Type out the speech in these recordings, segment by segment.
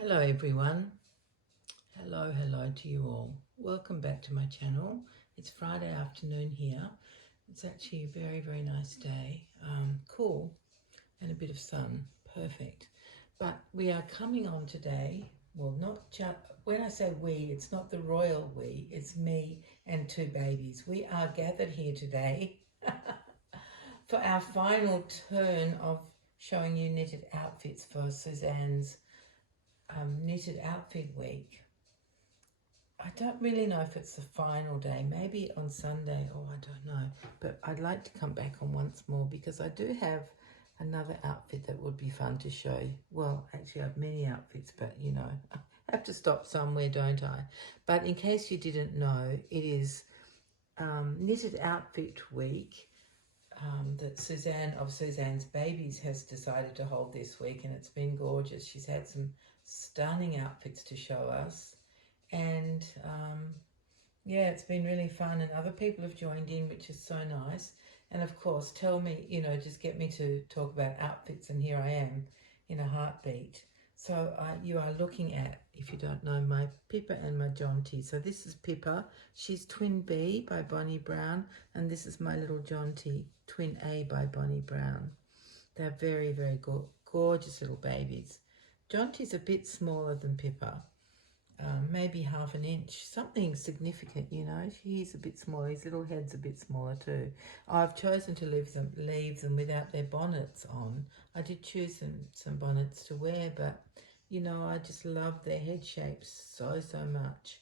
Hello everyone. Hello to you all. Welcome back to my channel. It's Friday afternoon here. It's actually a very nice day. Cool and a bit of sun. Perfect. But we are coming on today. Well, not just when I say we, it's not the royal we. It's me and two babies. We are gathered here today for our final turn of showing you knitted outfits for Suzanne's knitted outfit week. I don't really know if it's the final day, maybe on Sunday, or I don't know. But I'd like to come back on once more because I do have another outfit that would be fun to show. Well, actually I have many outfits, but you know, I have to stop somewhere, don't I? But in case you didn't know, it is Knitted Outfit Week that Suzanne of Suzanne's Babies has decided to hold this week, and it's been gorgeous. She's had some stunning outfits to show us, and yeah, it's been really fun, and other people have joined in, which is so nice. And of course, tell me, just get me to talk about outfits, and here I am in a heartbeat. So you are looking at, if you don't know, my Pippa and my Jonty. So this is Pippa. She's Twin B by Bonnie Brown, and this is my little Jonty, Twin A by Bonnie Brown. They're very gorgeous little babies. Jonty's a bit smaller than Pippa. Maybe half an inch, something significant, He's a bit smaller, his little head's a bit smaller too. I've chosen to leave them without their bonnets on. I did choose some bonnets to wear, but I just love their head shapes so much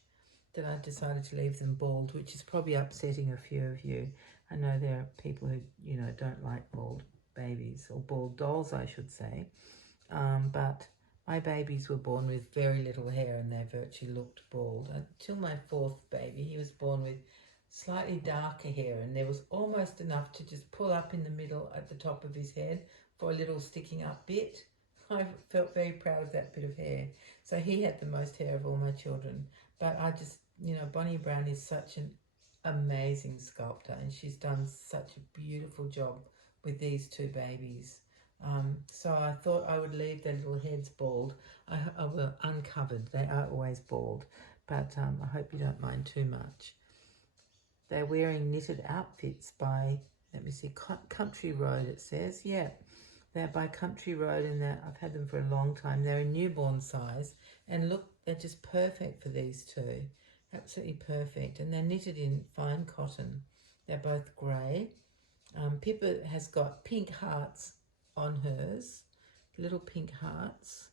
that I decided to leave them bald, which is probably upsetting a few of you. I know there are people who, don't like bald babies, or bald dolls, I should say. But my babies were born with very little hair and they virtually looked bald. Until my fourth baby, he was born with slightly darker hair, and there was almost enough to just pull up in the middle at the top of his head for a little sticking up bit. I felt very proud of that bit of hair. So he had the most hair of all my children. But I just, Bonnie Brown is such an amazing sculptor, and she's done such a beautiful job with these two babies. So I thought I would leave their little heads bald. I will uncovered. They are always bald, but I hope you don't mind too much. They're wearing knitted outfits by, let me see, Country Road it says. Yeah, they're by Country Road, and I've had them for a long time. They're in newborn size, and look, they're just perfect for these two. Absolutely perfect. And they're knitted in fine cotton. They're both grey. Pippa has got pink hearts on hers, little pink hearts,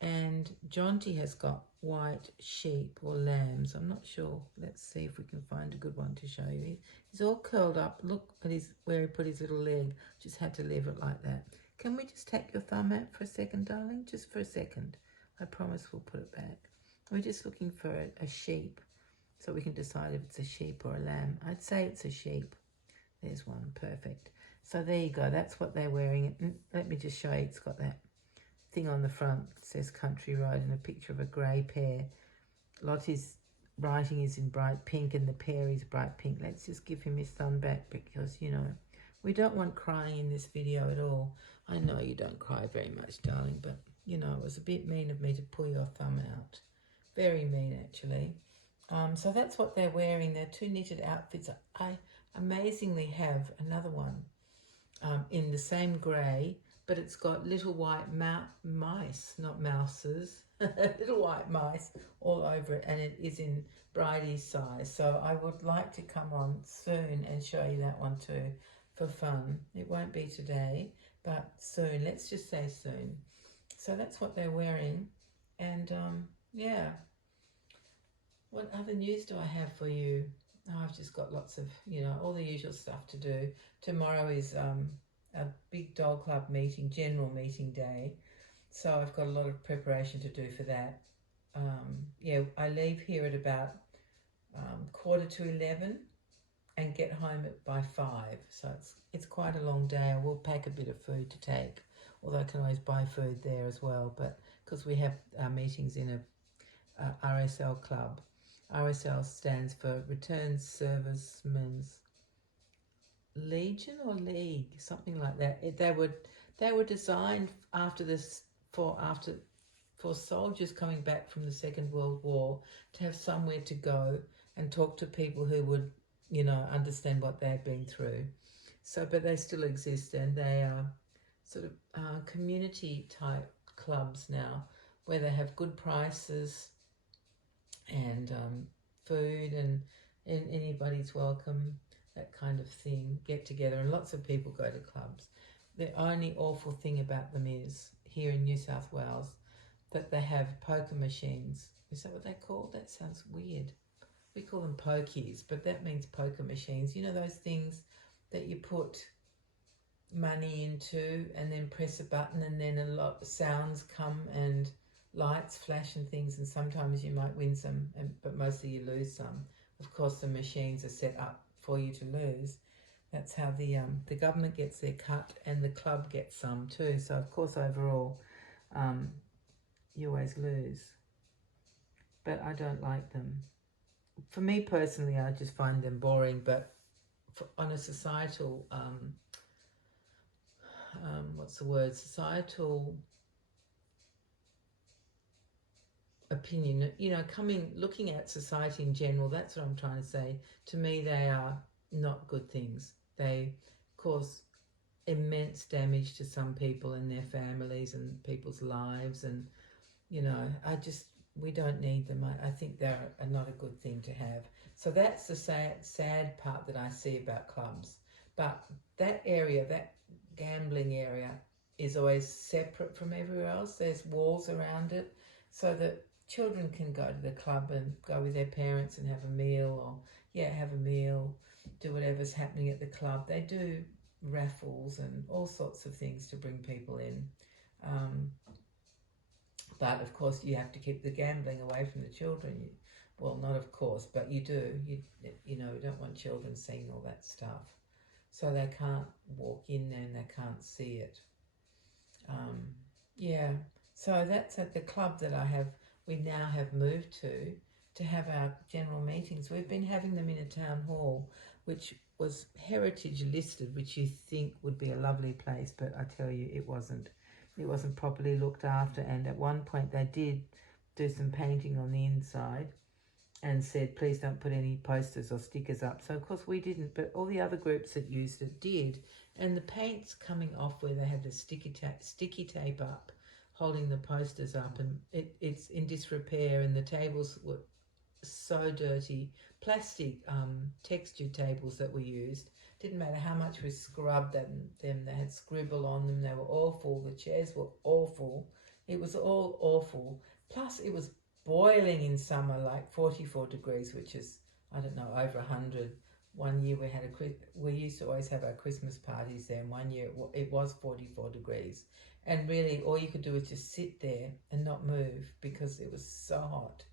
and Jonty has got white sheep or lambs. I'm not sure. Let's see if we can find a good one to show you. He's all curled up. Look at where he put his little leg. Just had to leave it like that. Can we just take your thumb out for a second, darling? Just for a second. I promise we'll put it back. We're just looking for a sheep, so we can decide if it's a sheep or a lamb. I'd say it's a sheep. There's one, perfect. So there you go, that's what they're wearing. Let me just show you, it's got that thing on the front. It says Country Road and a picture of a grey pair. Lottie's writing is in bright pink and the pair is bright pink. Let's just give him his thumb back because, we don't want crying in this video at all. I know you don't cry very much, darling, but, it was a bit mean of me to pull your thumb out. Very mean, actually. So that's what they're wearing. They're two knitted outfits. I amazingly have another one in the same grey, but it's got little white mice, not mouses, little white mice all over it, and it is in Bridie's size. So I would like to come on soon and show you that one too for fun. It won't be today, but soon. Let's just say soon. So that's what they're wearing, and yeah. What other news do I have for you? Oh, I've just got lots of, all the usual stuff to do. Tomorrow is a big dog club meeting, general meeting day. So I've got a lot of preparation to do for that. Yeah, I leave here at about 11:15 and get home by 5. So it's quite a long day. I will pack a bit of food to take, although I can always buy food there as well. But because we have our meetings in a RSL club. RSL stands for Return Servicemen's Legion or League, something like that. They were designed after this for for soldiers coming back from the Second World War to have somewhere to go and talk to people who would, understand what they had been through. So, but they still exist, and they are sort of community type clubs now where they have good prices and food and anybody's welcome, that kind of thing, get together, and lots of people go to clubs. The only awful thing about them is, here in New South Wales, that they have poker machines. Is that what they call? That sounds weird. We call them pokies, but that means poker machines. You know those things that you put money into and then press a button and then a lot of sounds come and lights flash and things, and sometimes you might win some, but mostly you lose some. Of course, the machines are set up for you to lose. That's how the government gets their cut, and the club gets some too. So of course, overall, you always lose. But I don't like them. For me personally, I just find them boring. But on a societal, what's the word? Societal opinion, looking at society in general, that's what I'm trying to say. To me, they are not good things. They cause immense damage to some people and their families and people's lives, and we don't need them. I think they're not a good thing to have. So that's the sad part that I see about clubs. But that area, that gambling area, is always separate from everywhere else. There's walls around it so that children can go to the club and go with their parents and have a meal, do whatever's happening at the club. They do raffles and all sorts of things to bring people in. But of course, you have to keep the gambling away from the children. Well, not of course, but you do. You don't want children seeing all that stuff. So they can't walk in there and they can't see it. So that's at the club that we now have moved to have our general meetings. We've been having them in a town hall, which was heritage listed, which you think would be a lovely place, but I tell you, it wasn't. It wasn't properly looked after, and at one point they did do some painting on the inside and said, please don't put any posters or stickers up. So of course we didn't, but all the other groups that used it did, and the paint's coming off where they had the sticky tape up holding the posters up, and it's in disrepair, and the tables were so dirty. Plastic textured tables that we used, didn't matter how much we scrubbed them, they had scribble on them, they were awful, the chairs were awful, it was all awful. Plus it was boiling in summer, like 44 degrees, which is, I don't know, over 100. One year we used to always have our Christmas parties there, and one year it was 44 degrees, and really all you could do was just sit there and not move because it was so hot.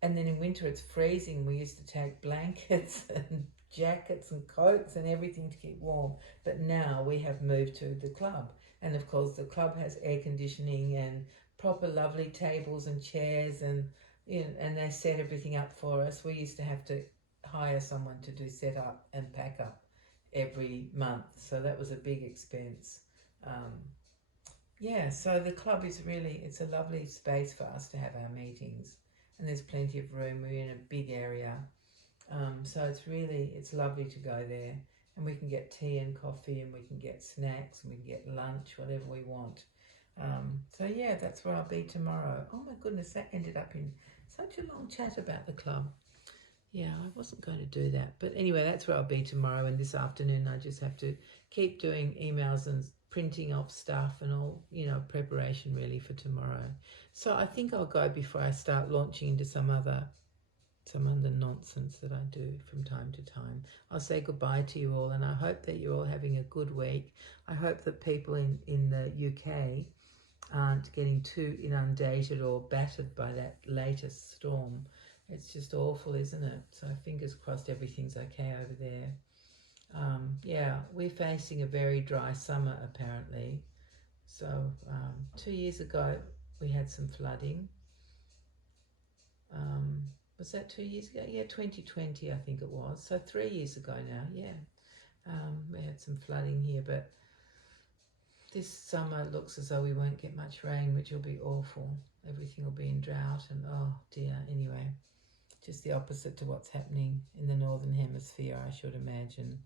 And then in winter it's freezing. We used to take blankets and jackets and coats and everything to keep warm. But now we have moved to the club, and of course the club has air conditioning and proper lovely tables and chairs, and and they set everything up for us. We used to have to hire someone to do set up and pack up every month, so that was a big expense. So the club is really, it's a lovely space for us to have our meetings, and there's plenty of room. We're in a big area, so it's lovely to go there, and we can get tea and coffee, and we can get snacks, and we can get lunch, whatever we want. That's where I'll be tomorrow. Oh my goodness, that ended up in such a long chat about the club. Yeah, I wasn't going to do that. But anyway, that's where I'll be tomorrow, and this afternoon I just have to keep doing emails and printing off stuff and all, preparation really for tomorrow. So I think I'll go before I start launching into some other nonsense that I do from time to time. I'll say goodbye to you all, and I hope that you're all having a good week. I hope that people in the UK aren't getting too inundated or battered by that latest storm. It's just awful, isn't it? So fingers crossed everything's okay over there. We're facing a very dry summer apparently. So 2 years ago we had some flooding. Was that 2 years ago? Yeah, 2020 I think it was. So 3 years ago now, yeah. We had some flooding here, but This summer looks as though we won't get much rain, which will be awful. Everything will be in drought and oh dear. Anyway, just the opposite to what's happening in the Northern Hemisphere, I should imagine.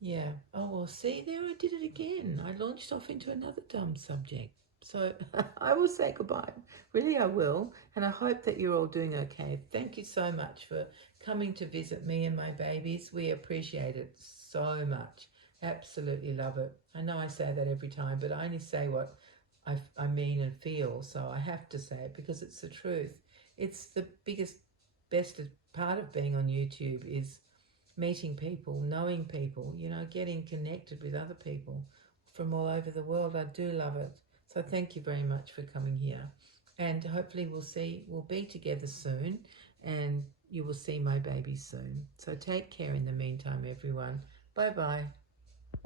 Yeah. Oh, well, see, there I did it again. I launched off into another dumb subject. So I will say goodbye. Really, I will. And I hope that you're all doing okay. Thank you so much for coming to visit me and my babies. We appreciate it so much. Absolutely love it. I know I say that every time, but I only say what I mean and feel. So I have to say it because it's the truth. It's the biggest, best part of being on YouTube is meeting people, knowing people, you know, getting connected with other people from all over the world. I do love it. So thank you very much for coming here. And hopefully we'll be together soon and you will see my baby soon. So take care in the meantime, everyone. Bye-bye.